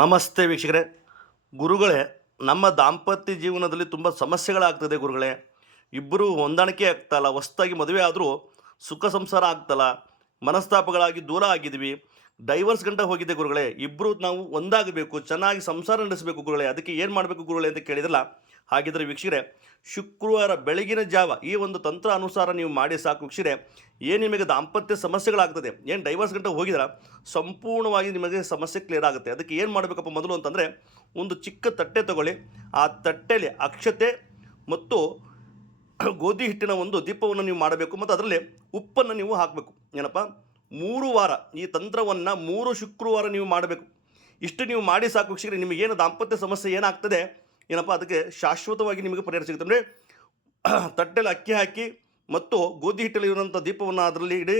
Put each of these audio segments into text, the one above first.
ನಮಸ್ತೆ ವೀಕ್ಷಕರೇ. ಗುರುಗಳೇ, ನಮ್ಮ ದಾಂಪತ್ಯ ಜೀವನದಲ್ಲಿ ತುಂಬ ಸಮಸ್ಯೆಗಳಾಗ್ತದೆ ಗುರುಗಳೇ. ಇಬ್ಬರು ಹೊಂದಾಣಿಕೆ ಆಗ್ತಾಯಿಲ್ಲ. ಹೊಸ್ದಾಗಿ ಮದುವೆ ಆದರೂ ಸುಖ ಸಂಸಾರ ಆಗ್ತಲ್ಲ, ಮನಸ್ತಾಪಗಳಾಗಿ ದೂರ ಆಗಿದ್ವಿ, ಡೈವರ್ಸ್ ಗಂಟ ಹೋಗಿದೆ ಗುರುಗಳೇ. ಇಬ್ಬರು ನಾವು ಒಂದಾಗಬೇಕು, ಚೆನ್ನಾಗಿ ಸಂಸಾರ ನಡೆಸಬೇಕು ಗುರುಗಳೇ. ಅದಕ್ಕೆ ಏನು ಮಾಡಬೇಕು ಗುರುಗಳೇ ಅಂತ ಕೇಳಿದ್ರಲ್ಲ. ಹಾಗಿದ್ರೆ ವೀಕ್ಷಕರೇ, ಶುಕ್ರವಾರ ಬೆಳಗಿನ ಜಾವ ಈ ಒಂದು ತಂತ್ರ ಅನುಸಾರ ನೀವು ಮಾಡಿ ಸಾಕು ವೀಕ್ಷಕರೇ. ಏನು ನಿಮಗೆ ದಾಂಪತ್ಯ ಸಮಸ್ಯೆಗಳಾಗ್ತದೆ, ಏನು ಡೈವರ್ಸ್ ಗಂಟೆ ಹೋಗಿದ್ರೆ ಸಂಪೂರ್ಣವಾಗಿ ನಿಮಗೆ ಸಮಸ್ಯೆ ಕ್ಲಿಯರ್ ಆಗುತ್ತೆ. ಅದಕ್ಕೆ ಏನು ಮಾಡಬೇಕಪ್ಪ ಮೊದಲು ಅಂತಂದರೆ, ಒಂದು ಚಿಕ್ಕ ತಟ್ಟೆ ತಗೊಳ್ಳಿ. ಆ ತಟ್ಟೆಯಲ್ಲಿ ಅಕ್ಷತೆ ಮತ್ತು ಗೋಧಿ ಹಿಟ್ಟಿನ ಒಂದು ದೀಪವನ್ನು ನೀವು ಮಾಡಬೇಕು. ಮತ್ತು ಅದರಲ್ಲಿ ಉಪ್ಪನ್ನು ನೀವು ಹಾಕಬೇಕು. ಏನಪ್ಪ, 3 ವಾರ ಈ ತಂತ್ರವನ್ನು 3 ಶುಕ್ರವಾರ ನೀವು ಮಾಡಬೇಕು. ಇಷ್ಟು ನೀವು ಮಾಡಿ ಸಾಕು ವೀಕ್ಷಕರೇ. ನಿಮಗೇನು ದಾಂಪತ್ಯ ಸಮಸ್ಯೆ ಏನಾಗ್ತದೆ ಏನಪ್ಪ, ಅದಕ್ಕೆ ಶಾಶ್ವತವಾಗಿ ನಿಮಗೆ ಪರಿಹಾರ ಸಿಗುತ್ತೆ. ಅಂದರೆ ತಟ್ಟೆಯಲ್ಲಿ ಅಕ್ಕಿ ಹಾಕಿ ಮತ್ತು ಗೋಧಿ ಹಿಟ್ಟಲ್ಲಿ ಇರುವಂಥ ದೀಪವನ್ನು ಅದರಲ್ಲಿ ಇಡಿ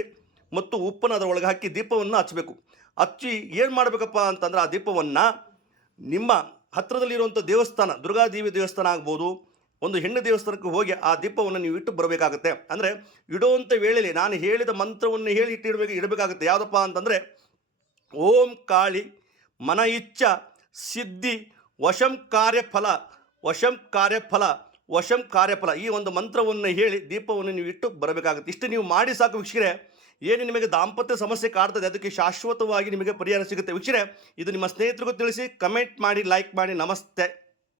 ಮತ್ತು ಉಪ್ಪನ್ನು ಅದರ ಒಳಗೆ ಹಾಕಿ ದೀಪವನ್ನು ಹಚ್ಚಬೇಕು. ಹಚ್ಚಿ ಏನು ಮಾಡಬೇಕಪ್ಪ ಅಂತಂದರೆ, ಆ ದೀಪವನ್ನು ನಿಮ್ಮ ಹತ್ತಿರದಲ್ಲಿರುವಂಥ ದೇವಸ್ಥಾನ, ದುರ್ಗಾದೇವಿ ದೇವಸ್ಥಾನ ಆಗ್ಬೋದು, ಒಂದು ಹೆಣ್ಣು ದೇವಸ್ಥಾನಕ್ಕೆ ಹೋಗಿ ಆ ದೀಪವನ್ನು ನೀವು ಇಟ್ಟು ಬರಬೇಕಾಗುತ್ತೆ. ಅಂದರೆ ಇಡುವಂಥ ವೇಳೆಯಲ್ಲಿ ನಾನು ಹೇಳಿದ ಮಂತ್ರವನ್ನು ಹೇಳಿ ಇಡಬೇಕಾಗುತ್ತೆ. ಯಾವುದಪ್ಪ ಅಂತಂದರೆ, ಓಂ ಕಾಳಿ ಮನ ಇಚ್ಛ ಸಿದ್ಧಿ ವಶಂ ಕಾರ್ಯಫಲ ವಶಂ ಕಾರ್ಯಫಲ ವಶಂ ಕಾರ್ಯಫಲ, ಈ ಒಂದು ಮಂತ್ರವನ್ನು ಹೇಳಿ ದೀಪವನ್ನು ನೀವು ಇಟ್ಟು ಬರಬೇಕಾಗುತ್ತೆ. ಇಷ್ಟು ನೀವು ಮಾಡಿ ಸಾಕು ವೀಕ್ಷಕರೇ. ಏನು ನಿಮಗೆ ದಾಂಪತ್ಯ ಸಮಸ್ಯೆ ಕಾಡ್ತದೆ ಅದಕ್ಕೆ ಶಾಶ್ವತವಾಗಿ ನಿಮಗೆ ಪರಿಹಾರ ಸಿಗುತ್ತೆ ವೀಕ್ಷಕರೇ. ಇದು ನಿಮ್ಮ ಸ್ನೇಹಿತರಿಗೂ ತಿಳಿಸಿ, ಕಮೆಂಟ್ ಮಾಡಿ, ಲೈಕ್ ಮಾಡಿ. ನಮಸ್ತೆ.